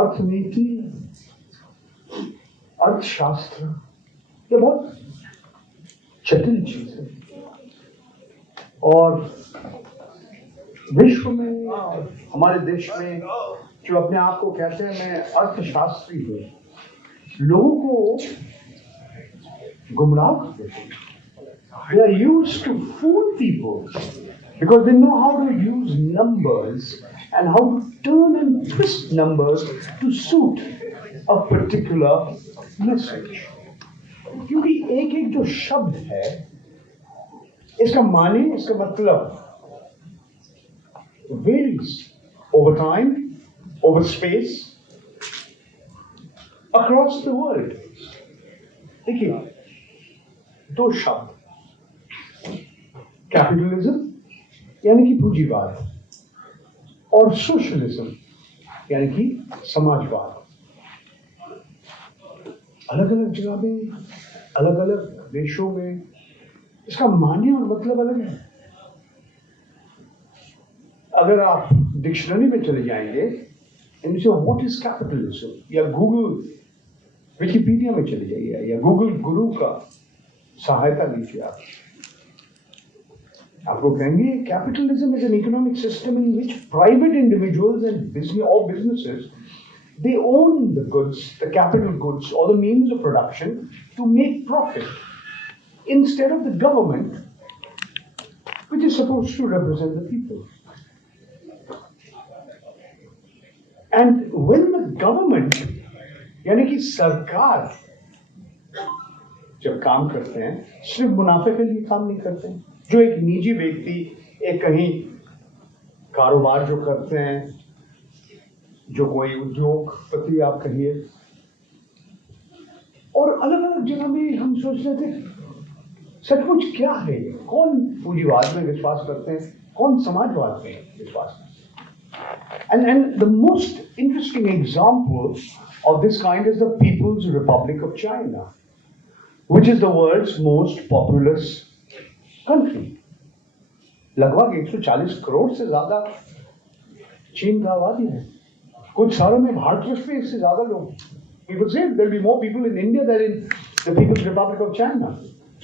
अर्थनीति, अर्थशास्त्र, ये बहुत जटिल चीज है और विश्व में, हमारे देश में जो अपने आप को कहते हैं मैं अर्थशास्त्री हूँ, लोगों को गुमराह कर देते हैं. They are used to fool people because they know how to use numbers and how to turn and twist numbers to suit a particular message. क्योंकि एक एक जो शब्द है, इसका माने, इसका मतलब varies over time, over space, across the world. देखिए, दो शब्द, कैपिटलिज्म यानी कि पूंजीवाद और सोशलिज्म यानी कि समाजवाद. अलग अलग जगह में, अलग अलग देशों में इसका माने और मतलब अलग है. अगर आप डिक्शनरी में चले जाएंगे एंड से व्हाट इज कैपिटलिज्म, या गूगल विकिपीडिया में चले जाइए या गूगल गुरु का सहायता लीजिए, आपको कहेंगे capitalism is an economic system in which private individuals and businesses they own the goods, the capital goods or the means of production to make profit instead of the government which is supposed to represent the people. And when the government, यानी कि सरकार जब काम करते हैं, सिर्फ मुनाफे के लिए काम नहीं करते हैं. जो एक निजी व्यक्ति एक कहीं कारोबार जो करते हैं, जो कोई उद्योगपति आप कहिए, और अलग अलग जगह में हम सोच रहे थे सचमुच क्या है, कौन पूंजीवाद में विश्वास करते हैं, कौन समाजवाद में विश्वास करते हैं. And the most interesting example of this kind is the People's Republic of China, which is the world's most populous country. लगभग 140 करोड़ से ज्यादा चीन का आबादी है. कुछ सालों में भारतवर्ष में इससे ज्यादा लोग. People say there will be more people in India than in the People's Republic of China.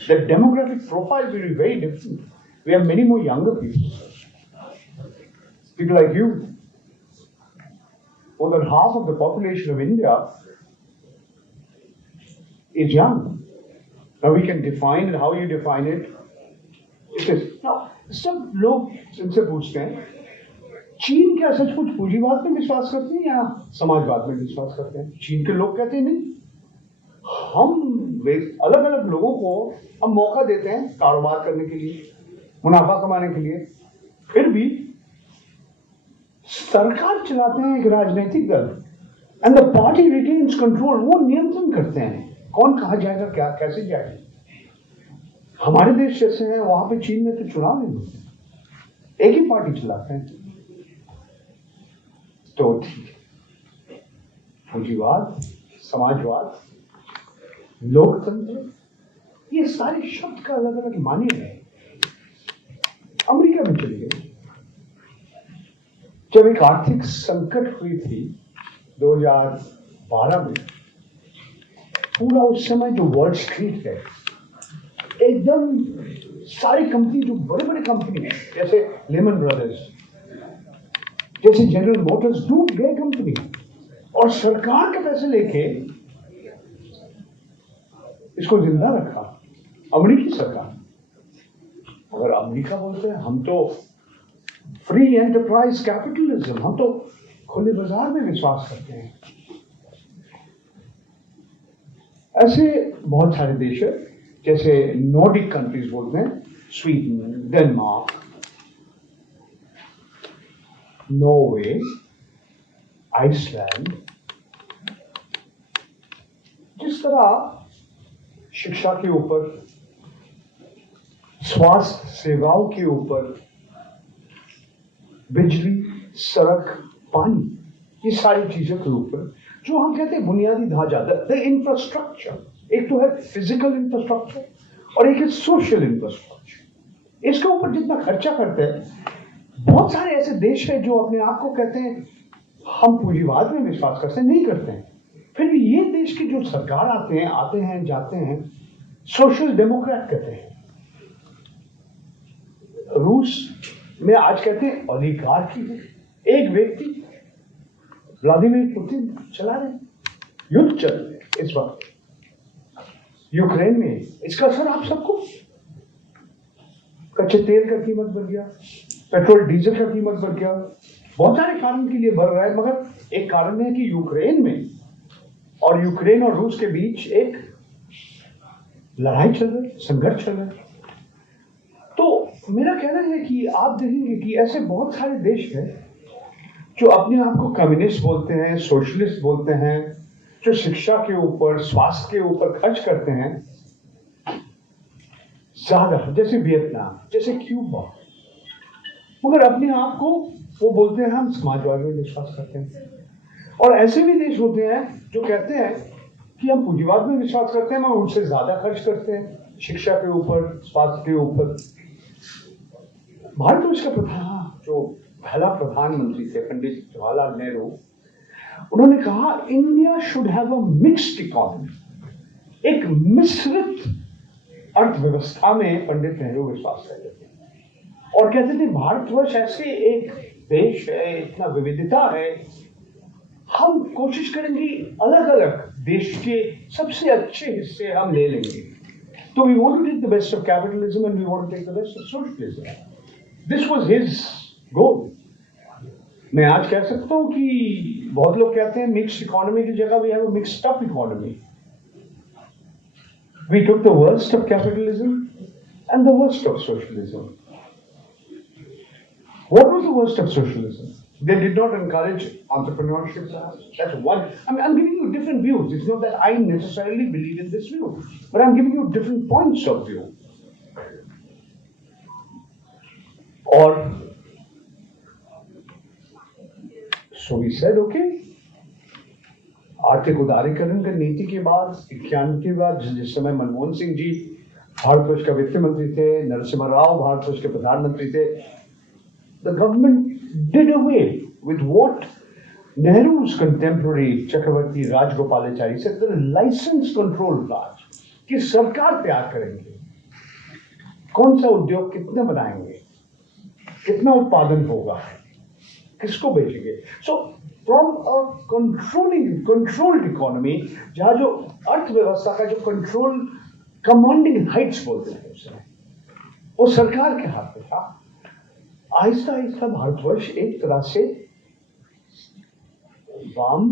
The demographic profile will be very different. We have many more younger people. People like you. More than half of the population of India is young. Now we can define, and how you define it. It is. Now, सब लोग इनसे पूछते हैं, चीन क्या सचमुच पूंजीवाद में विश्वास करते हैं या समाजवाद में विश्वास करते हैं? चीन के लोग कहते हैं नहीं, हम अलग अलग लोगों को हम मौका देते हैं कारोबार करने के लिए, मुनाफा कमाने के लिए, फिर भी सरकार चलाते हैं एक राजनीतिक दल, and the party retains control. वो नियंत्रण करते हैं कौन कहाँ जाएगा, क्या कैसे जाएगा. हमारे देश जैसे हैं वहां पे चीन में तो चुनाव नहीं होते, एक ही पार्टी चलाते हैं. तो पूंजीवाद, समाजवाद, लोकतंत्र, ये सारे शब्द का अलग अलग माने हैं. अमेरिका में चले गए, जब एक आर्थिक संकट हुई थी 2012 में, पूरा उस समय जो वॉल स्ट्रीट है, एकदम सारी कंपनी, जो बड़े बड़े कंपनी है जैसे लेमन ब्रदर्स, जैसे जनरल मोटर्स, डूब गए कंपनी, और सरकार के पैसे लेके इसको जिंदा रखा अमेरिकी सरकार. अगर अमेरिका बोलते हैं हम तो फ्री एंटरप्राइज कैपिटलिज्म, हम तो खुले बाजार में विश्वास करते हैं. ऐसे बहुत सारे देश है, जैसे नॉर्डिक कंट्रीज बोलते हैं, स्वीडन, डेनमार्क, नॉर्वे, आइसलैंड. जिस तरह शिक्षा के ऊपर, स्वास्थ्य सेवाओं के ऊपर, बिजली, सड़क, पानी, ये सारी चीजों के ऊपर जो हम कहते हैं बुनियादी ढांचा, द इंफ्रास्ट्रक्चर, एक तो है फिजिकल इंफ्रास्ट्रक्चर और एक है सोशल इंफ्रास्ट्रक्चर. इसके ऊपर जितना खर्चा करते हैं, बहुत सारे ऐसे देश हैं जो अपने आप को कहते हैं हम पूंजीवाद में विश्वास करते हैं, नहीं करते हैं। फिर भी ये देश की जो सरकार आते हैं जाते हैं, सोशल डेमोक्रेट कहते हैं। रूस में आज कहते हैं ओलिगार्की है। एक व्यक्ति व्लादिमीर पुतिन चला रहे हैं, युद्ध चल रहे हैं इस वक्त यूक्रेन में। इसका असर आप सबको, कच्चे तेल का कीमत बढ़ गया, पेट्रोल डीजल का कीमत बढ़ गया, बहुत सारे कारण के लिए बढ़ रहा है। मगर एक कारण है कि यूक्रेन में और यूक्रेन और रूस के बीच एक लड़ाई चल रही है, संघर्ष चल रहा है। तो मेरा कहना है कि आप देखेंगे कि ऐसे बहुत सारे देश हैं जो अपने आप को कम्युनिस्ट बोलते हैं, सोशलिस्ट बोलते हैं, जो शिक्षा के ऊपर, स्वास्थ्य के ऊपर खर्च करते हैं ज्यादा, जैसे वियतनाम, जैसे क्यूबा, मगर अपने आप को वो बोलते हैं हम समाजवाद में विश्वास करते हैं। और ऐसे भी देश होते हैं जो कहते हैं कि हम पूंजीवाद में विश्वास करते हैं, मगर उनसे ज्यादा खर्च करते हैं शिक्षा के ऊपर, स्वास्थ्य के ऊपर। भारतवर्ष का प्रधान, जो पहला प्रधानमंत्री थे पंडित जवाहरलाल नेहरू, उन्होंने कहा India should have a mixed economy. एक मिश्रित अर्थव्यवस्था में पंडित नेहरू विश्वास करते थे और कहते थे भारतवर्ष ऐसे एक देश है, इतना विविधता है, हम कोशिश करेंगे अलग अलग देश के सबसे अच्छे हिस्से हम ले लेंगे। तो we want to take the best of capitalism and we want to take the best of socialism. This was his goal. मैं आज कह सकता हूं कि बहुत लोग कहते हैं मिक्स्ड इकोनॉमी की जगह we have a mixed up economy. We took the worst of capitalism and the worst of socialism. What was the worst of socialism? They did not encourage entrepreneurship. That's one. I'm giving you different views. It's not that I necessarily believe in this view, but I'm giving you different points of view. Or, so we said, okay. आर्थिक उदारीकरण की नीति के बाद, 91 के बाद, जिस समय मनमोहन सिंह जी भारतवर्ष का वित्त मंत्री थे, नरसिम्हा राव भारतवर्ष के प्रधानमंत्री थे, the government did away with what Nehru's contemporary Chakravarti Rajagopalachari से द लाइसेंस कंट्रोल राज, कि सरकार तैयार करेंगे कौन सा उद्योग कितने बनाएंगे, कितना उत्पादन होगा, किसको बेचेंगे। So from a controlled economy, जहां जो अर्थव्यवस्था का जो कंट्रोल, कमांडिंग हाइट्स बोलते हैं उसमें, वो सरकार के हाथ में था। आहिस्ता आहिस्ता भारतवर्ष एक तरह से वाम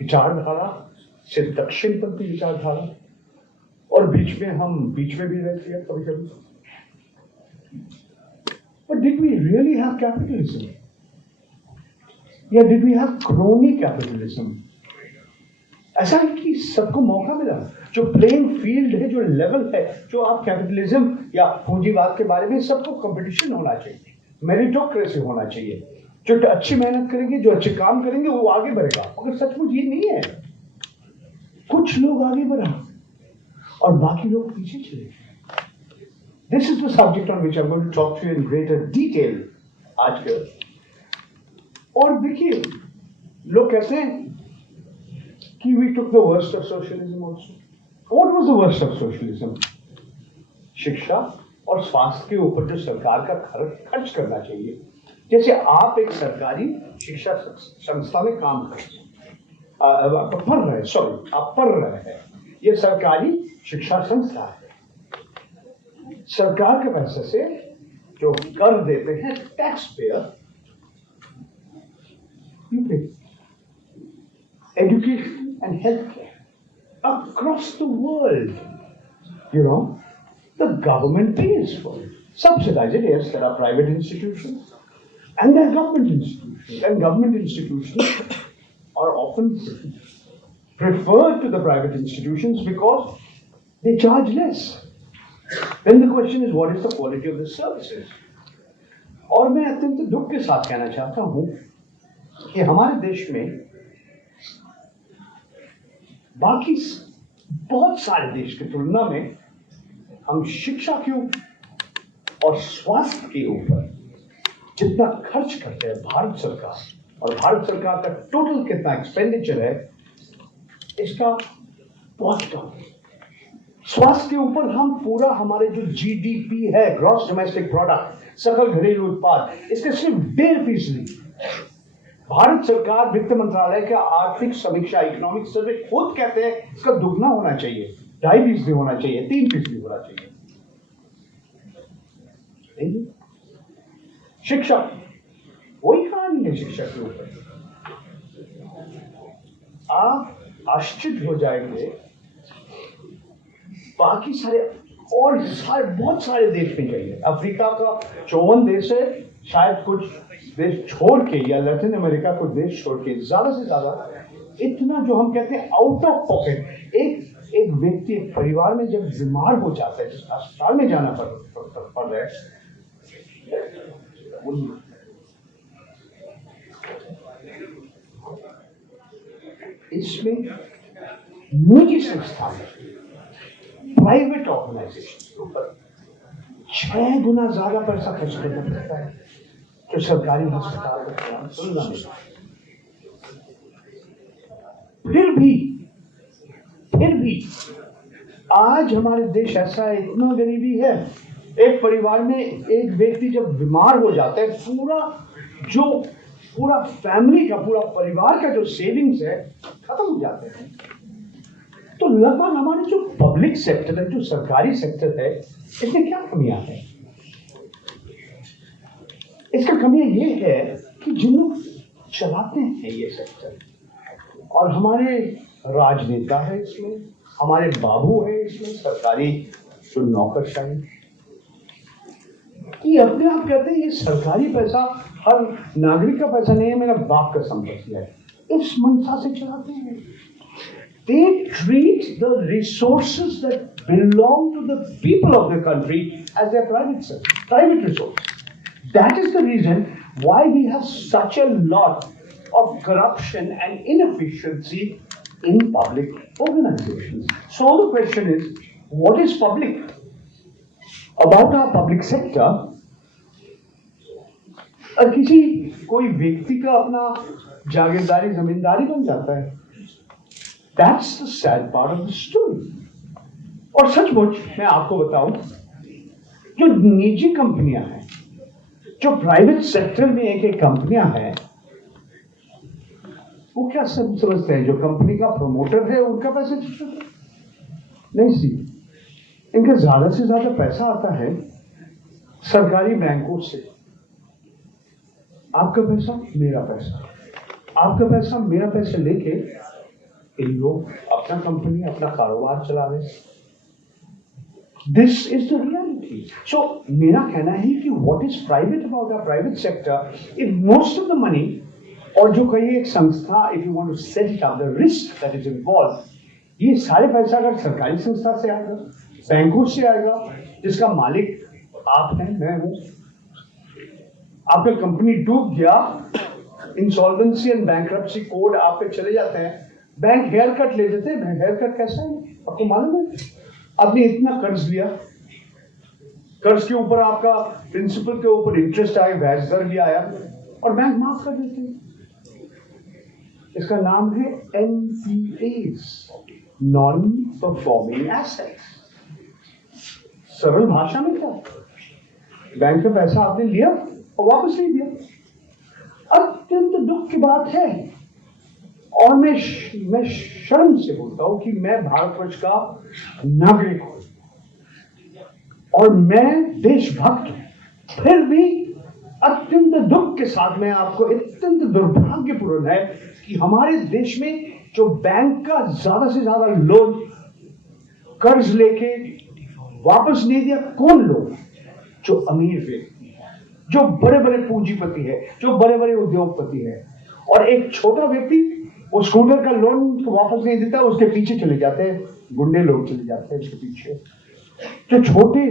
विचारधारा से दक्षिणपंथी विचारधारा, और बीच में भी रहती है कभी कभी। But did we really have capitalism? या did we have crony capitalism? ऐसा है कि सबको मौका मिला, जो प्लेइंग फील्ड है, जो लेवल है, जो आप कैपिटलिज्म या पूंजीवाद के बारे में सबको कंपटीशन होना चाहिए, मेरिटोक्रेसी होना चाहिए। जो अच्छी मेहनत करेंगे, जो अच्छे काम करेंगे, वो आगे बढ़ेगा। मगर सचमुच ये नहीं है। कुछ लोग आगे बढ़ा और बाकी लोग पीछे चले गए। This is the subject on which I'm going to talk to you in greater detail आज के। और देखिए, लोग कहते हैं कि we took the worst of socialism also. What was the worst of socialism? शिक्षा और स्वास्थ्य के ऊपर जो सरकार का खर्च करना चाहिए। जैसे आप एक सरकारी शिक्षा संस्था में काम पढ़ रहे हैं, ये सरकारी शिक्षा संस्था है। सरकार के पैसे से जो कर देते हैं टैक्स पेयर, यू पे education and health care across the world, you know, the government pays for it, subsidize it. Yes, there are private institutions and there are government institutions, and government institutions are often preferred to the private institutions because they charge less. Then the question is, what is the quality of the services? और मैं अत्यंत दुख के साथ कहना चाहता हूं कि हमारे देश में बाकी बहुत सारे देश की तुलना में हम शिक्षा के ऊपर और स्वास्थ्य के ऊपर जितना खर्च करते हैं भारत सरकार, और भारत सरकार का टोटल कितना एक्सपेंडिचर है, इसका बहुत कम। स्वास्थ्य के ऊपर हम पूरा हमारे जो जीडीपी है, ग्रॉस डोमेस्टिक प्रोडक्ट, सकल घरेलू उत्पाद, इसके सिर्फ 1.5%। भारत सरकार वित्त मंत्रालय का आर्थिक समीक्षा इकोनॉमिक सर्वे खुद कहते हैं इसका दुगना होना चाहिए, 2.5% होना चाहिए, 3% होना चाहिए। शिक्षा, वही कहानी है शिक्षा के ऊपर। आप आश्चर्य हो जाएंगे, बाकी सारे और बहुत सारे देश में चाहिए। अफ्रीका का 54 देश है, शायद कुछ देश छोड़ के, या लैटिन अमेरिका कुछ देश छोड़ के, ज्यादा से ज्यादा इतना जो हम कहते हैं आउट ऑफ पॉकेट। एक व्यक्ति एक परिवार में जब बीमार हो जाता है, अस्पताल में जाना पड़ रहा है, इसमें निजी संस्थान, प्राइवेट ऑर्गेनाइजेशन के ऊपर 6 गुना ज्यादा पैसा खर्च करना पड़ता है जो सरकारी अस्पताल का तुलना में। फिर भी आज हमारे देश ऐसा है, इतना गरीबी है, एक परिवार में एक व्यक्ति जब बीमार हो जाता है, पूरा फैमिली का, पूरा परिवार का जो सेविंग्स है खत्म हो जाते हैं। तो लगभग हमारे जो पब्लिक सेक्टर है, जो सरकारी सेक्टर है, इसमें क्या कमियां हैं? इसका कमियां ये है कि जिन लोग चलाते हैं ये सेक्टर, और हमारे राजनेता है इसमें, हमारे बाबू है इसमें, सरकारी जो नौकरशाही, कि अपने आप कहते हैं ये सरकारी पैसा हर नागरिक का पैसा नहीं है, मेरा बाप का संपत्ति है, इस मंशा से चलाते हैं। They treat the resources that belong to the people of the country as their private resources. That is the reason why we have such a lot of corruption and inefficiency in public organizations. So the question is, what is public? About our public sector, कोई व्यक्ति का अपना जागीरदारी, जमींदारी बन जाता है, That's the sad part of the story. और सचमुच मैं आपको बताऊं, जो निजी कंपनियां हैं, जो प्राइवेट सेक्टर में एक कंपनियां हैं, वो क्या समझते हैं? जो कंपनी का प्रमोटर है उनका पैसा नहीं सी, इनका ज्यादा से ज्यादा पैसा आता है सरकारी बैंकों से। आपका पैसा मेरा पैसा, आपका पैसा मेरा पैसा लेके इन लोग अपना कंपनी, अपना कारोबार चला रहे। This is the reality. So मेरा कहना है कि what is private about our private sector, if most of the money, और जो कहीं एक संस्था, if you want to set up the risk that is involved, ये सारे पैसा अगर सरकारी संस्था से आएगा, बैंकों से आएगा, जिसका मालिक आप हैं, मैं हूं, आपका कंपनी डूब गया, इंसॉल्वेंसी एंड बैंक्रप्सी कोड आप पे चले जाते हैं, बैंक हेयर कट ले देते हैं। हेयर कट कैसा है आपको मालूम है? आपने इतना कर्ज लिया, कर्ज के ऊपर आपका प्रिंसिपल के ऊपर इंटरेस्ट आया, ब्याज दर भी आया, और बैंक माफ कर देते हैं। इसका नाम है NPAs, नॉन परफॉर्मिंग एसेट्स। सरल भाषा में क्या, बैंक का पैसा आपने लिया और वापस नहीं दिया। अत्यंत दुख की बात है, और मैं शर्म से बोलता हूं कि मैं भारतवर्ष का नागरिक हूं और मैं देशभक्त हूं। फिर भी अत्यंत दुख के साथ में आपको, अत्यंत दुर्भाग्यपूर्ण है कि हमारे देश में जो बैंक का ज्यादा से ज्यादा लोन कर्ज लेके वापस नहीं दिया, कौन लोग? जो अमीर व्यक्ति है, जो बड़े बड़े पूंजीपति है, जो बड़े बड़े उद्योगपति है, और एक छोटा व्यक्ति वो स्कूटर का लोन वापस नहीं देता, उसके पीछे चले जाते हैं, गुंडे लोग चले जाते हैं उसके पीछे। जो छोटे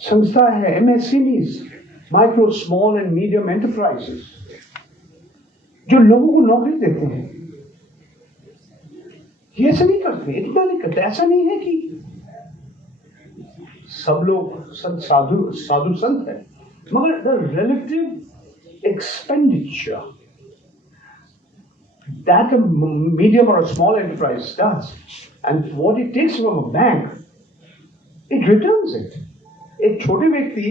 संस्था है, MSMEs, micro small and medium enterprises, जो लोगों को नौकरी देते हैं, ये ऐसा नहीं करते, इतना नहीं करते। ऐसा नहीं है कि सब लोग साधु संत है, मगर the relative expenditure that a medium or a small enterprise does and what it takes from a bank, it returns it. एक छोटे व्यक्ति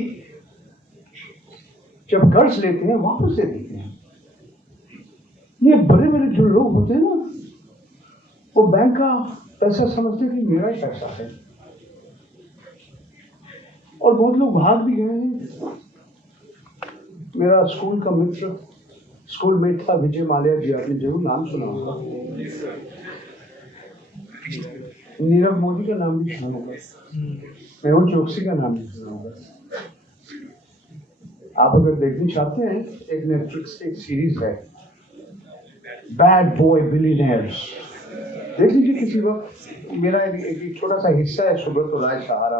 जब कर्ज लेते हैं वापस दे देते हैं। ये बड़े बड़े जो लोग होते हैं ना, वो बैंक का पैसा समझते हैं कि मेरा ही पैसा है, और बहुत लोग भाग भी गए हैं। मेरा स्कूल का मित्र, स्कूल में था विजय माल्या जी, आपने जरूर नाम सुना होगा। नीरव मोदी का नाम भी सुना होगा, मेहुल चोकसी का नाम भी सुना होगा। आप अगर देखना चाहते हैं, एक नेटफ्लिक्स की एक सीरीज है बैड बॉय बिलियनेयर्स, देख लीजिए किसी वक्त। मेरा एक छोटा सा हिस्सा है सुब्रत और राय सहारा,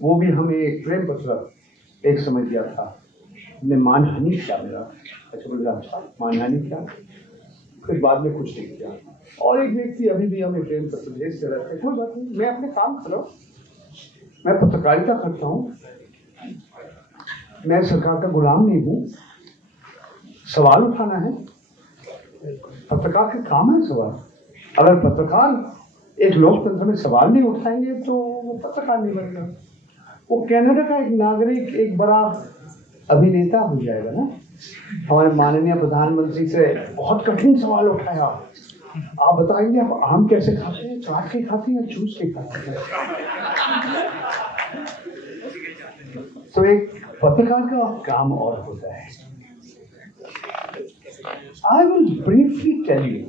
वो भी हमें एक प्रेम पत्र एक समय दिया था। हमने मानहानि किया, मेरा अच्छा बोल अच्छा मानहानि किया, फिर बाद में कुछ नहीं किया। और एक व्यक्ति अभी भी हमें प्रेम पत्र भेजते रहते हैं। कोई बात नहीं, मैं अपने काम कर रहा हूँ, मैं पत्रकारिता करता हूँ, मैं सरकार का गुलाम नहीं हूँ। सवाल उठाना है, पत्रकार का काम है सवाल। अगर पत्रकार एक लोकतंत्र में सवाल नहीं उठाएंगे तो वो पत्रकार नहीं बनेगा। वो कनाडा का एक नागरिक, एक बड़ा अभिनेता हो जाएगा ना। हमारे माननीय प्रधानमंत्री से बहुत कठिन सवाल उठाया, आप बताएंगे आप आम कैसे खाते हैं, चाट के खाते हैं या जूस के खाते हैं? तो एक पत्रकार का काम और होता है। I will briefly tell you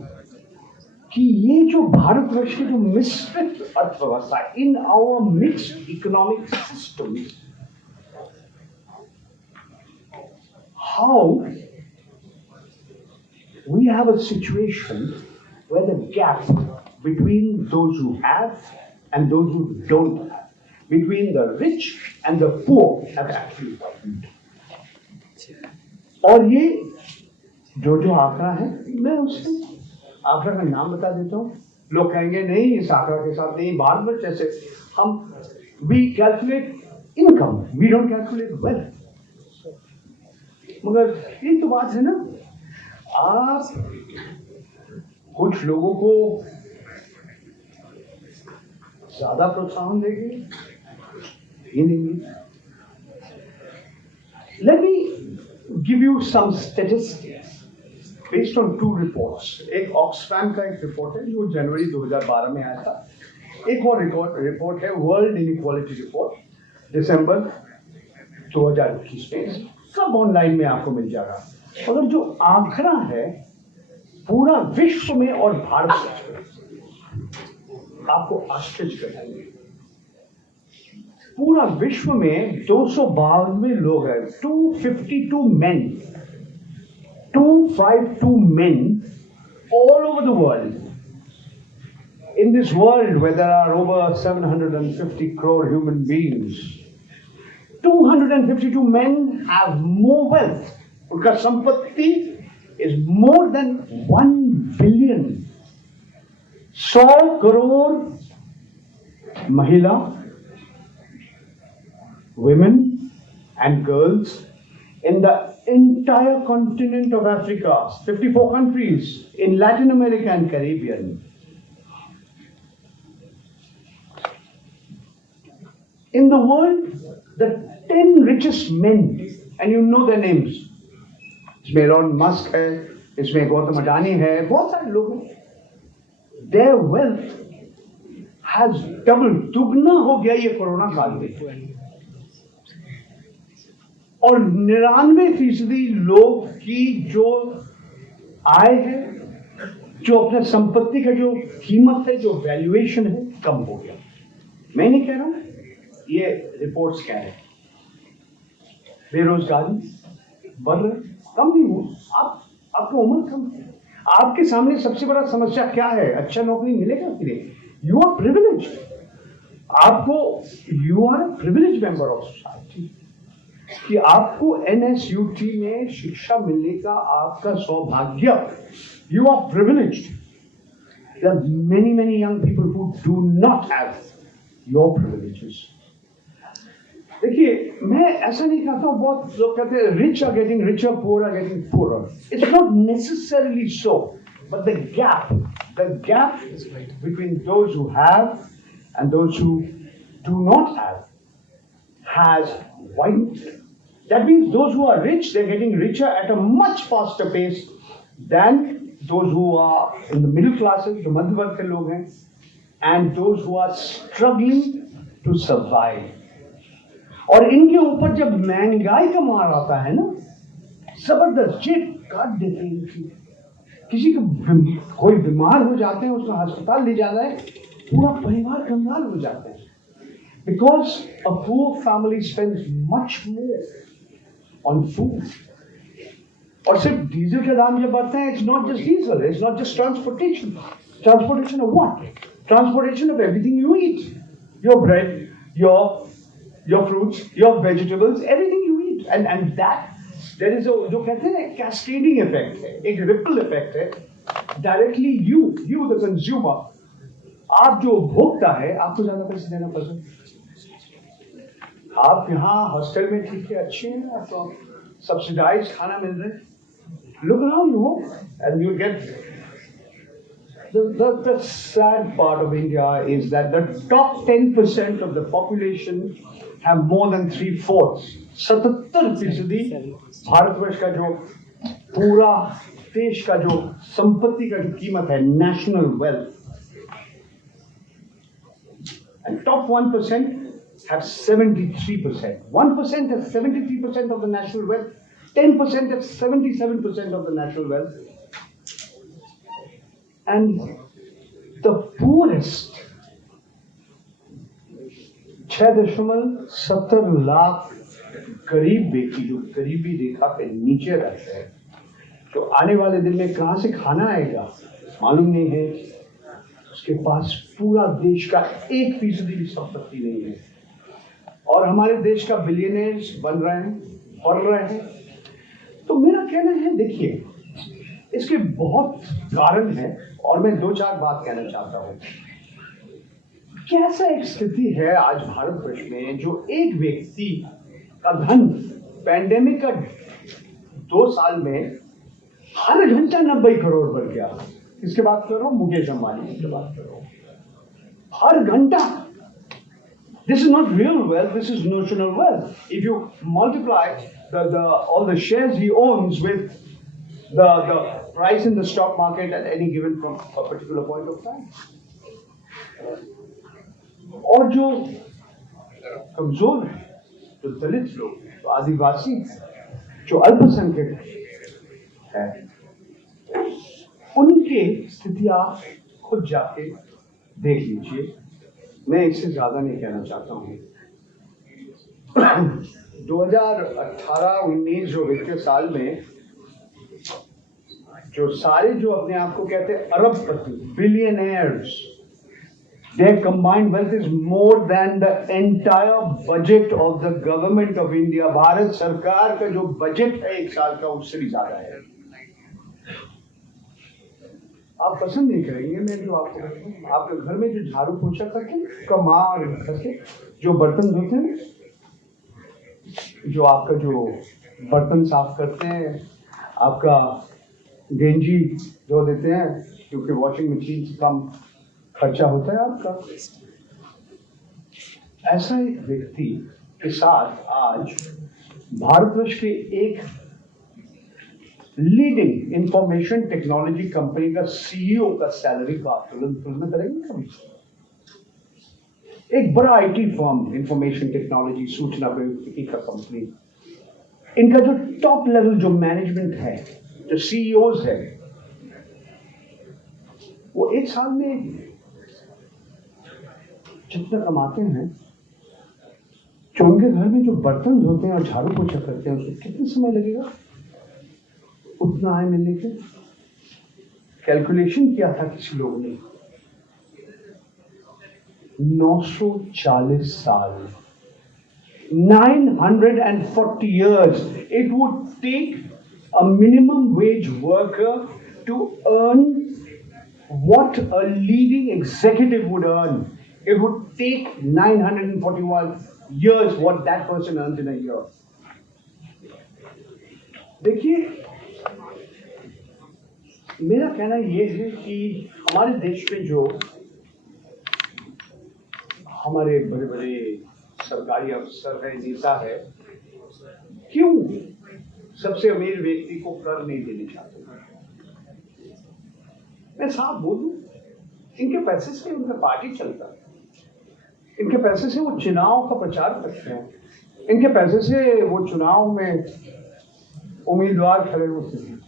कि ये जो भारतवर्ष की जो मिश्रित अर्थव्यवस्था, in our mixed economic system, how we have a situation where the gap between those who have and those who don't have, between the rich and the poor, have actually widened. और ये जो आंकड़ा है, मैं उससे आंकड़ा का नाम बता देता हूँ। लोग कहेंगे नहीं, इस आंकड़ा के साथ नहीं, बाद में जैसे हम we calculate income, we don't calculate wealth. मगर ये तो बात है ना, आप कुछ लोगों को ज्यादा प्रोत्साहन देंगे, ये नहीं। Let me give you some statistics based on two reports. एक ऑक्सफैम का एक रिपोर्ट है जो जनवरी 2012 में आया था। एक और रिपोर्ट है वर्ल्ड इनइक्वालिटी रिपोर्ट, दिसंबर 2021 में। सब ऑनलाइन में आपको मिल जाएगा। अगर जो आंकड़ा है पूरा विश्व में और भारत में, आपको आश्चर्य करेंगे। पूरा विश्व में 252 लोग हैं, 252 men, 252 men all over the world. In this world where there are over 750 crore human beings, 252 men have more wealth. उनका संपत्ति is more than 1 billion. 100 crore महिला, women and girls in the entire continent of Africa, 54 countries in Latin America and Caribbean. In the world, the 10 richest men, and you know their names. इसमें Elon Musk है, इसमें गौतम अडानी है, बहुत सारे लोग हैं। Their wealth has doubled, दुगना हो गया ये कोरोना काल में। और 99% लोग की जो आय है, जो अपने संपत्ति का जो कीमत है, जो वैल्यूएशन है, कम हो गया। मैं नहीं कह रहा हूं, ये रिपोर्ट्स कह रहे हैं। बेरोजगारी बढ़ रही, कम नहीं हुआ। आपकी उम्र कम है, आपके सामने सबसे बड़ा समस्या क्या है? अच्छा नौकरी मिलेगा कि नहीं? यू आर प्रिविलेज्ड, आपको you are a privileged member of society, कि आपको NSUT में शिक्षा मिलने का आपका सौभाग्य। You are privileged. There are many young people who do not have your privileges. देखिए, मैं ऐसा नहीं कहता हूँ, बहुत लोग कहते हैं rich are getting richer, poor are getting poorer. It's not necessarily so, but the gap between those who have and those who do not have has widened. That means those who are rich, they're getting richer at a much faster pace than those who are in the middle classes, जो मध्य वर्ग के लोग हैं, and those who are struggling to survive. और इनके ऊपर जब महंगाई का मार आता है ना, जबरदस्त जेब काट देते हैं इनकी. किसी को कोई बीमार हो जाते हैं, उसको अस्पताल ले जाना है, पूरा परिवार कंगाल हो जाते हैं. Because a poor family spends much more on food. और सिर्फ डीजल के दाम जब बढ़ते हैं, it's not just diesel, it's not just transportation. Transportation of what? Transportation of everything you eat. Your bread, your fruits, your vegetables, everything you eat. And that, there is a, जो कहते हैं ना, cascading effect है, एक ripple effect है. Directly you the consumer, आप जो उपभोक्ता है, आपको ज्यादा पैसे देना पसंद. आप यहाँ हॉस्टल में ठीक है, अच्छे हैं, आपको सब्सिडाइज खाना मिल रहा है. Look around you and you get the sad part of India is that the top 10% of the population have more than 3/4. 77% Bharatvarsh का जो पूरा देश का जो संपत्ति का जो कीमत है, national wealth, and top 1% have 73%. 1% has 73% of the national wealth. 10% have 77% of the national wealth. And the poorest 6.70 lakh गरीब व्यक्ति जो गरीबी रेखा के नीचे रहते हैं, जो आने वाले दिन में कहां से खाना आएगा मालूम नहीं है. उसके पास पूरा देश का 1% भी संपत्ति नहीं है. और हमारे देश का बिलियनर्स बन रहे हैं, बढ़ रहे हैं. तो मेरा कहना है, देखिए, इसके बहुत कारण हैं और मैं 2-4 बात कहना चाहता हूँ. कैसा एक स्थिति है आज भारतवर्ष में, जो एक व्यक्ति का धन पैंडेमिक का 2 साल में हर घंटा 90 करोड़ बढ़ गया. किसके बात कर रहा हूँ? मुकेश अंबानी की बात कर रहा हूँ. हर घंटा. This is not real wealth, this is notional wealth. If you multiply all the shares he owns with the price in the stock market at any given from a particular point of time. और जो कमजोर है, जो दलित लोग, जो आदिवासी, जो अल्पसंख्यक है, उनकी स्थिति आप खुद जाके देख लीजिए. मैं इससे ज्यादा नहीं कहना चाहता हूँ. 2018-19 जो वित्तीय साल में जो सारे जो अपने आप को कहते हैं अरबपति, billionaires, their combined wealth is more than the entire budget of the government of India. Bharat सरकार का जो बजट है एक साल का, उससे भी ज्यादा है. आप पसंद नहीं करेंगे मैं जो आपको बताऊं. आपके घर में जो झाड़ू पोछा करके, कमार करके जो बर्तन धोते हैं, जो आपका जो बर्तन साफ करते हैं, आपका गेंजी धो देते हैं, क्योंकि वॉशिंग मशीन से कम खर्चा होता है आपका. ऐसा एक व्यक्ति के साथ आज भारतवर्ष के एक लीडिंग इंफॉर्मेशन टेक्नोलॉजी कंपनी का सीईओ का सैलरी का तुलना करेंगे कभी? एक बड़ा आईटी फर्म, इंफॉर्मेशन टेक्नोलॉजी, सूचना प्रौद्योगिकी का कंपनी, इनका जो टॉप लेवल जो मैनेजमेंट है, जो सीईओज है, वो एक साल में जितना कमाते हैं, जो उनके घर में जो बर्तन धोते हैं और झाड़ू पोछा करते हैं, उसको कितना समय लगेगा उतना आय मिलने के? कैलकुलेशन किया था किसी लोग ने, 940 साल, 940 years it would take a minimum wage worker to earn what a leading executive would earn. It would take 941 years what that person earns in a year. देखिए, मेरा कहना ये है कि हमारे देश में जो हमारे बड़े बड़े सरकारी अफसर है, नेता है, क्यों सबसे अमीर व्यक्ति को कर नहीं देने चाहते? मैं साफ बोलूं, इनके पैसे से उनका पार्टी चलता है, इनके पैसे से वो चुनाव का प्रचार करते हैं, इनके पैसे से वो चुनाव में उम्मीदवार खड़े होते हैं।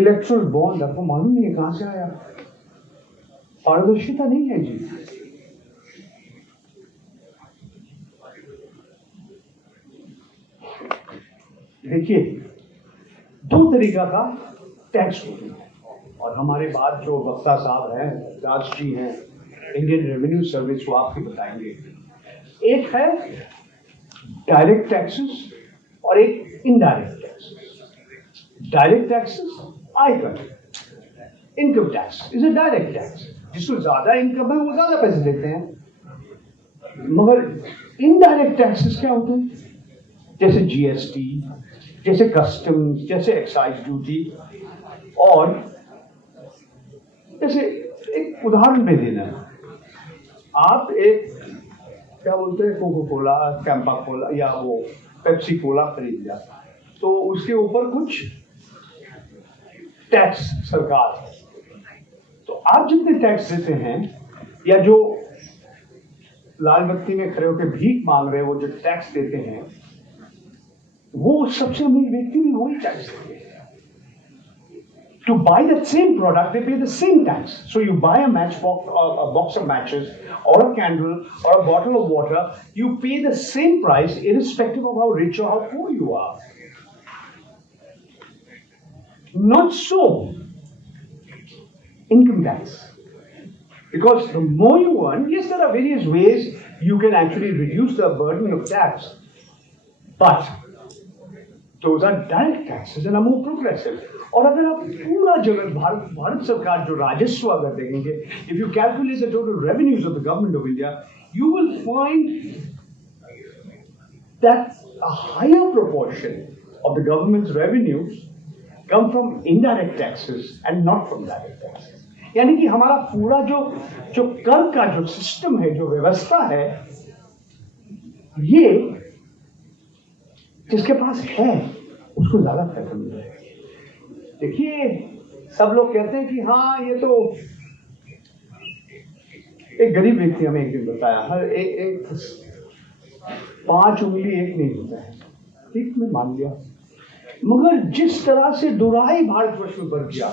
इलेक्ट्रल बॉन्ड आपको मालूम नहीं है कहां से आया? पारदर्शिता नहीं है जी। देखिए, दो तरीका का टैक्स होता है और हमारे बाद जो वक्ता साहब हैं, राज जी हैं, इंडियन रेवेन्यू सर्विस, वो आपको बताएंगे। एक है डायरेक्ट टैक्सेस और एक इनडायरेक्ट टैक्सेस। डायरेक्ट टैक्सेस आयकर, income tax is a direct tax. जिसको ज्यादा इनकम है वो ज्यादा पैसे देते हैं। मगर इनडायरेक्ट टैक्सेस क्या होते हैं? जैसे जीएसटी, जैसे कस्टम्स, जैसे एक्साइज ड्यूटी। और जैसे एक उदाहरण में देना, आप एक क्या बोलते हैं कोको कोला, कैंपा कोला या वो पेप्सी कोला खरीद लिया, तो उसके ऊपर कुछ टैक्स सरकार है। तो आप जितने टैक्स देते हैं, या जो लाल बत्ती में खड़े होकर भीख मांग रहे हैं, वो जो टैक्स देते हैं, वो सबसे अमीर व्यक्ति भी वही टैक्स देते हैं। To buy that same product, they pay the same tax. So you buy a matchbox, or a box of matches, or a candle, or a bottle of water, you pay the same price irrespective of how rich or how poor you are. Not so income tax. Because the more you earn, yes, there are various ways you can actually reduce the burden of tax. But those are direct taxes and are more progressive. और अगर आप पूरा जगत भारत सरकार जो राजस्व अगर देखेंगे, if you calculate the total revenues of the government of India, you will find that a higher proportion of the government's revenues come from indirect taxes and not from direct taxes. यानी कि हमारा पूरा जो कर का जो system है, जो व्यवस्था है, ये जिसके पास है उसको ज्यादा फायदा मिल रहा है। देखिए, सब लोग कहते हैं कि हाँ, ये तो एक गरीब व्यक्ति हमें एक दिन बताया, हर एक 5 उंगली एक नहीं होता है। ठीक, मैं मान लिया, मगर जिस तरह से दुराई भारतवर्ष में बढ़ गया,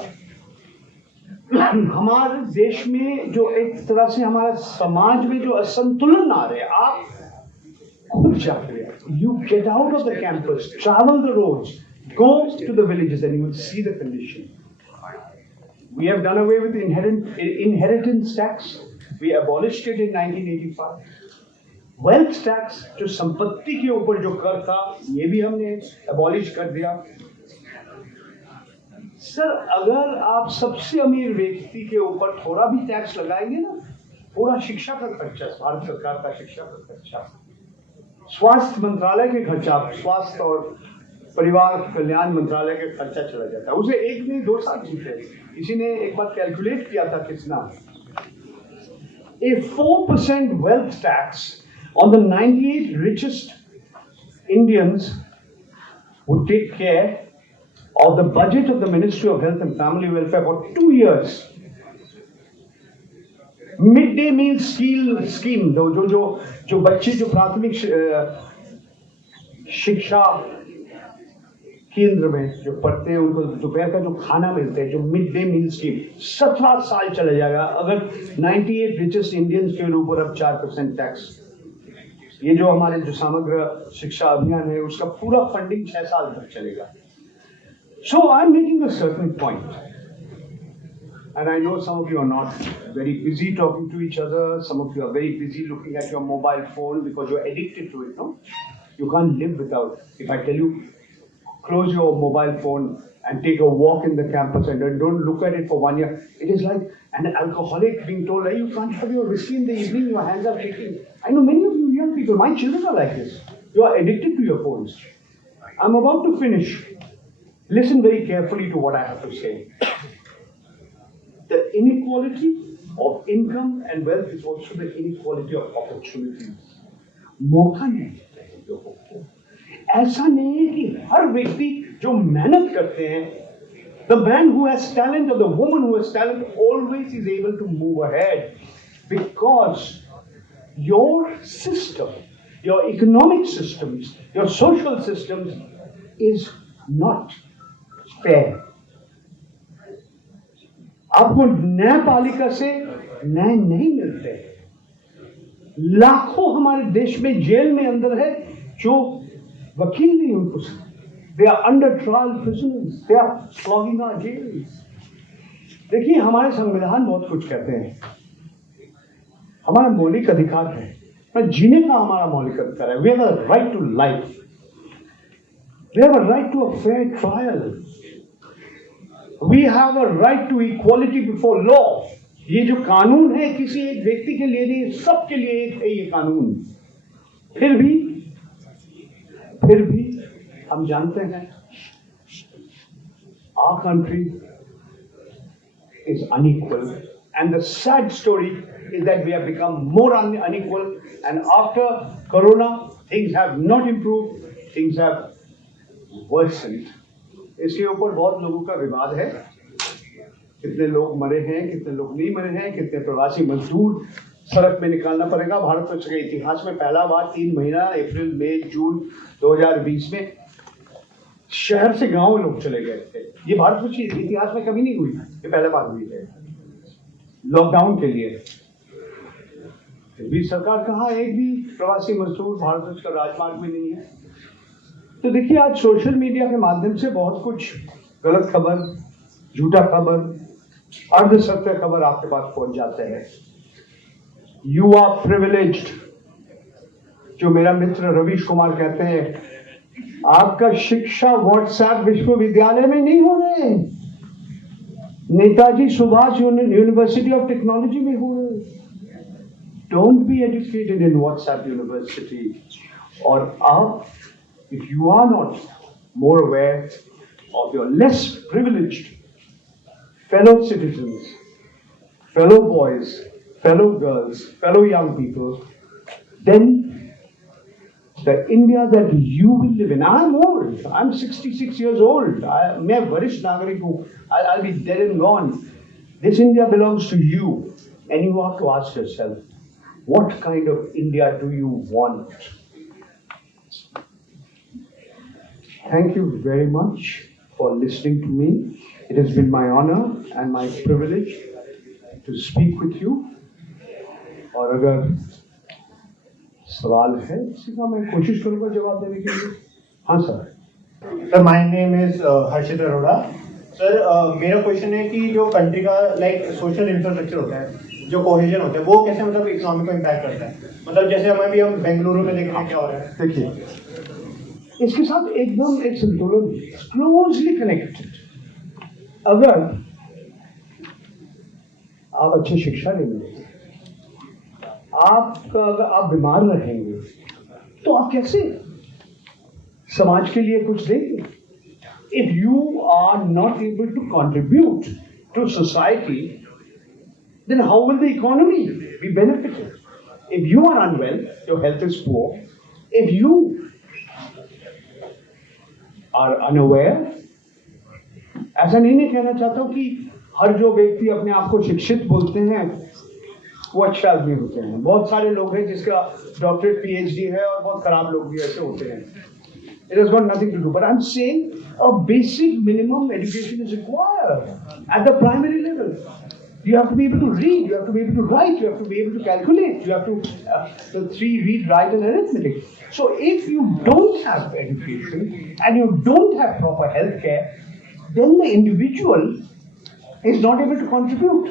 हमारे देश में जो एक तरह से हमारा समाज में जो असंतुलन आ रहे, आप खुद जाकर, you get out of the campus, travel the roads, go to the villages, and you will see the condition. We have done away with inheritance tax. We abolished it in 1985. Wealth tax, जो संपत्ति के ऊपर जो कर था, ये भी हमने abolish कर दिया। सर, अगर आप सबसे अमीर व्यक्ति के ऊपर थोड़ा भी टैक्स लगाएंगे ना, पूरा शिक्षा का खर्चा, भारत सरकार का शिक्षा का खर्चा, स्वास्थ्य मंत्रालय के खर्चा, स्वास्थ्य और परिवार कल्याण मंत्रालय का खर्चा चला जाता है। उसे 1 नहीं 2 साल जीते। किसी ने एक बार कैलकुलेट किया था कितना, a 4% wealth tax on the 98 richest Indians would take care of the budget of the Ministry of Health and Family Welfare for 2 years. Mid day meal scheme, जो बच्चे जो प्राथमिक शिक्षा केंद्र में जो पढ़ते हैं, उनको दोपहर का जो खाना मिलते हैं, जो मिड डे मील स्कीम, 17 साल चला जाएगा अगर 98 रिचेस्ट इंडियंस के ऊपर अब 4% टैक्स। ये जो हमारे जो समग्र शिक्षा अभियान है, उसका पूरा फंडिंग 6 साल तक चलेगा। So I am making a certain point, and I know some of you are not very busy talking to each other, some of you are very busy looking at your mobile phone because you're addicted to it, no? You can't live without. If I tell you, close your mobile phone and take a walk in the campus and don't look at it for 1 year, it is like And an alcoholic being told, hey, you can't have your whiskey in the evening, your hands are shaking. I know many of you young people, my children are like this. You are addicted to your phones. I'm about to finish. Listen very carefully to what I have to say. The inequality of income and wealth is also the inequality of opportunities. मौका नहीं मिलता है लोगों को. ऐसा नहीं है कि हर व्यक्ति जो मेहनत करते हैं, the man who has talent or the woman who has talent always is able to move ahead, because your system, your economic systems, your social systems is not fair. आपको न्यायपालिका से न्याय नहीं मिलते. लाखों हमारे देश में जेल में अंदर है जो वकील नहीं उनको. They are under trial prisoners. They are flogging our jails. देखिए, हमारे संविधान बहुत कुछ कहते हैं. हमारा मौलिक अधिकार है, जीने का हमारा मौलिक अधिकार है. We have a right to life. We have a right to a fair trial. We have a right to equality before law. ये जो कानून है किसी एक व्यक्ति के लिए नहीं, सबके लिए एक है ये कानून. फिर भी हम जानते हैं our country is unequal, and the sad story is that we have become more unequal, and after corona things have not improved, things have worsened. इसके ऊपर बहुत लोगों का विवाद है. कितने लोग मरे हैं, कितने लोग नहीं मरे हैं, कितने प्रवासी मजदूर सड़क में निकालना पड़ेगा. भारत के इतिहास में पहला बार 3 महीना अप्रैल मई जून 2020 में शहर से गांव लोग चले गए थे. ये भारत के इतिहास में कभी नहीं हुई, ये पहला बार हुई है लॉकडाउन के लिए. भी सरकार कहा एक भी प्रवासी मजदूर भारत का राजमार्ग में नहीं है. तो देखिए, आज सोशल मीडिया के माध्यम से बहुत कुछ गलत खबर, झूठा खबर, अर्ध सत्य खबर आपके पास पहुंच जाते हैं. You are privileged. जो मेरा मित्र रवीश कुमार कहते हैं, आपका शिक्षा व्हाट्सएप विश्वविद्यालय में नहीं हो रहे, Netaji Subhash university of technology में हो रहे. Don't be educated in WhatsApp university. और आप, if you are not more aware of your less privileged fellow citizens, fellow boys, fellow girls, fellow young people, then the India that you will live in. I'm old. I'm 66 years old. मैं वरिष्ठ नागरिक हूँ. I'll be dead and gone. This India belongs to you, and you have to ask yourself, what kind of India do you want? Thank you very much for listening to me. It has been my honor and my privilege to speak with you. और अगर सवाल है इसका मैं कोशिश करूँगा जवाब देने के लिए. हाँ sir. Sir, my name is Harshit Arora. Sir, मेरा क्वेश्चन है कि जो कंट्री का सोशल इंफ्रास्ट्रक्चर होता है, जो कोहेजन होता है, वो कैसे मतलब इकोनॉमी को इम्पैक्ट करता है. मतलब जैसे हम बेंगलुरु में देख रहे हैं क्या हो रहा है. देखिए, इसके साथ एकदम एक संतुलन क्लोजली कनेक्टेड. अगर आप अच्छी शिक्षा लेंगे, अगर आप बीमार रहेंगे, तो आप कैसे समाज के लिए कुछ देंगे? If you are not able to contribute to society, then how will the economy be benefited? If you are unwell, your health is poor. If you are unaware, ऐसा नहीं कहना चाहता हूं कि हर जो व्यक्ति अपने आप को शिक्षित बोलते हैं वो अच्छे आदमी होते हैं. बहुत सारे लोग हैं जिसका डॉक्टरेट पीएचडी है और बहुत खराब लोग भी ऐसे होते हैं. It has got nothing to do, but I'm saying a basic minimum education is required at the primary level. You have to be able to read, you have to be able to write, you have to be able to calculate, you have to read, write and arithmetic. So if you don't have education and you don't have proper health care, then the individual is not able to contribute.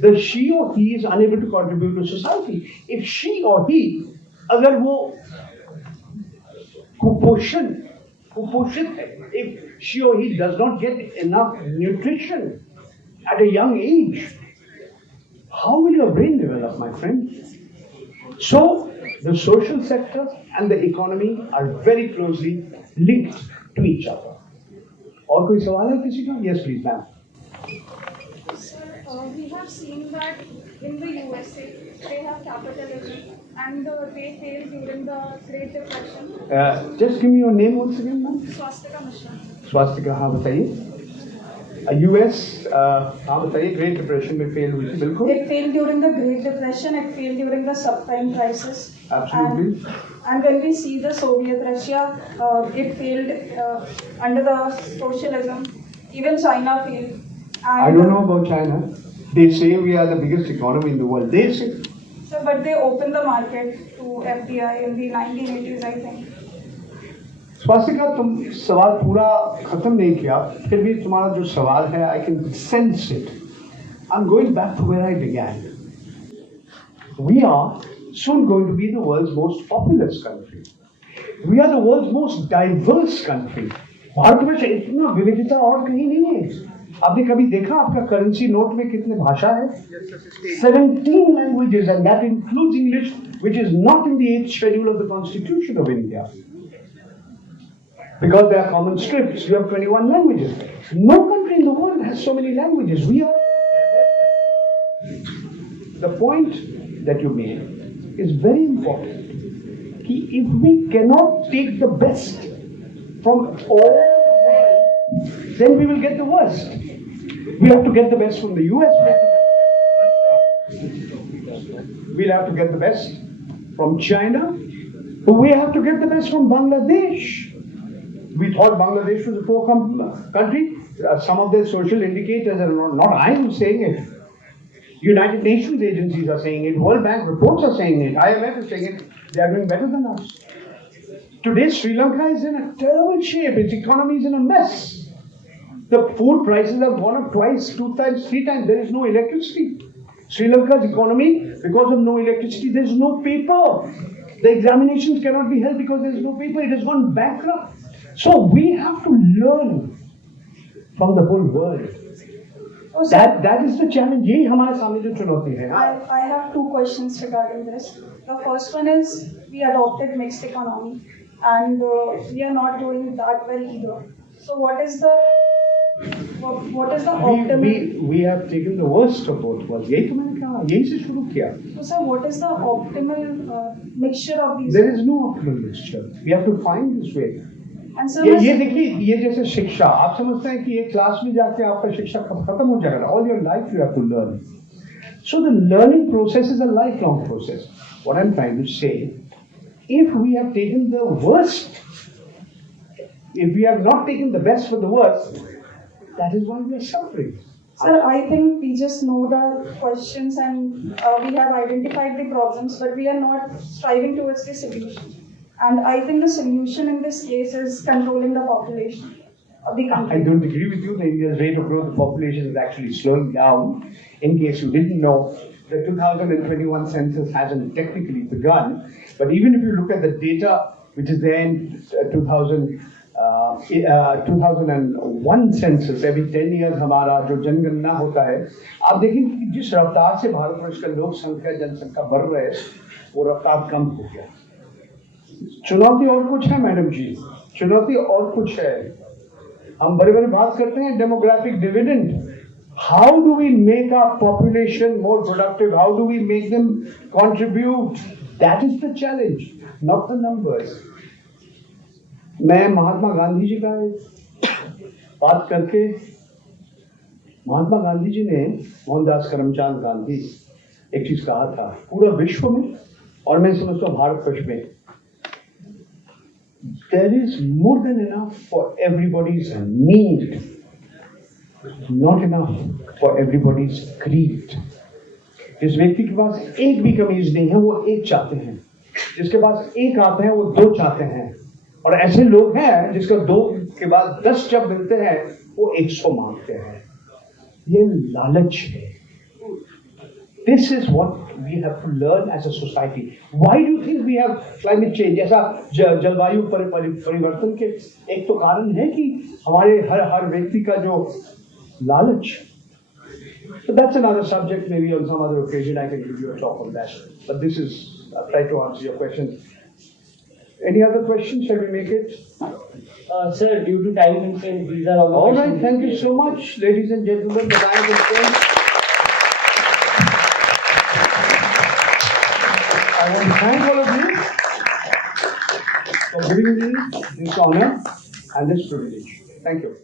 The she or he is unable to contribute to society. If she or he, अगर वो कुपोषित है, if she or he does not get enough nutrition, at a young age, how will your brain develop, my friend? So, the social sector and the economy are very closely linked to each other. और कोई सवाल है किसी का? Yes, please, ma'am. Sir, we have seen that in the USA, they have capitalism and they failed during the Great Depression. Just give me your name once again, ma'am. Swastika Mishra. स्वास्थ्य हाँ बताइए. US हाँ बताइए. Great Depression में fail हुई थी बिल्कुल. It failed during the Great Depression. It failed during the subprime crisis. Absolutely. And when we see the Soviet Russia, it failed under the socialism. Even China failed. And I don't know about China. They say we are the biggest economy in the world. They say. Sir, but they opened the market to FDI in the 1980s, I think. Swastika, तुम सवाल पूरा खत्म नहीं किया, फिर भी तुम्हारा जो सवाल है, I can sense it. I'm going back to where I began. We are soon going to be the world's most populous country. We are the world's most diverse country. Bharat में इतना विविधता और कहीं नहीं है. आपने कभी देखा आपका करेंसी नोट में कितने भाषा है? 17 languages, and that includes English, which is not in the 8th schedule of the Constitution of India. Because they are common scripts, you have 21 languages. No country in the world has so many languages. We are. The point that you made is very important. If we cannot take the best from all the world, then we will get the worst. We have to get the best from the US. We'll have to get the best from China. We have to get the best from Bangladesh. We thought Bangladesh was a poor country. Some of their social indicators are not I who's saying it. United Nations agencies are saying it. World Bank reports are saying it. IMF is saying it. They are doing better than us. Today, Sri Lanka is in a terrible shape. Its economy is in a mess. The food prices have gone up twice, 2 times, 3 times. There is no electricity. Sri Lanka's economy, because of no electricity, there is no paper. The examinations cannot be held because there is no paper. It has gone bankrupt. So we have to learn from the whole world. Oh, that is the challenge. यही हमारे सामने जो चुनौती है. I have 2 questions regarding this. The first one is we adopted mixed economy and we are not doing that well either. So what is the optimal? We have taken the worst of both worlds. यही तो मैंने कहा. यही से शुरू किया. So sir, what is the optimal mixture of these? There is no optimal mixture. We have to find this way. And sir, ये देखिए, ये जैसे शिक्षा, आप समझते हैं कि एक क्लास में जाके आपका शिक्षा खत्म हो जाएगा. All your life you have to learn. So the learning process is a lifelong process. What I'm trying to say, if we have taken the worst, if we have not taken the best for the worst, that is why we are suffering. Sir, I think we just know the questions and we have identified the problems, but we are not striving towards the solution. And I think the solution in this case is controlling the population of the country. I don't agree with you. The India's rate of growth of population is actually slowing down. In case you didn't know, the 2021 census hasn't technically begun. But even if you look at the data, which is there in 2001 census, every 10 years हमारा जो जनगणना होता है, आप देखेंगे कि जिस रफ्तार से भारतवर्ष का लोक संख्या जनसंख्या बढ़ रहा है, वो रफ्तार कम हो गया. चुनौती और कुछ है मैडम जी, चुनौती और कुछ है. हम बड़े बड़े बात करते हैं demographic dividend. How do we make our population more productive? How do we make them contribute? That is the challenge, not the numbers. मैं महात्मा गांधी जी का बात करके, महात्मा गांधी जी ने, मोहनदास करमचंद गांधी, एक चीज कहा था पूरा विश्व में और मैं समझता हूँ भारतवर्ष में, there is more than enough for everybody's need, not enough for everybody's greed. जिस व्यक्ति के पास एक भी कमीज नहीं है वो एक चाहते हैं, जिसके पास एक आता है वो 2 चाहते हैं, और ऐसे लोग हैं जिसका 2 के बाद 10 जब मिलते हैं वो 100 मांगते हैं. ये लालच है. This is what we have to learn as a society. Why do you think we have climate change? ऐसा जलवायु परिवर्तन के एक तो कारण है कि हमारे हर व्यक्ति का जो लालच, So that's another subject. Maybe on some other occasion I can give you a talk on that. But this is, I'll try to answer your question. Any other questions? Shall we make it? Sir, due to time constraints, these are all the All questions. right, thank you so much, ladies and gentlemen. The time is spent. I want to thank all of you for giving me this honor and this privilege. Thank you.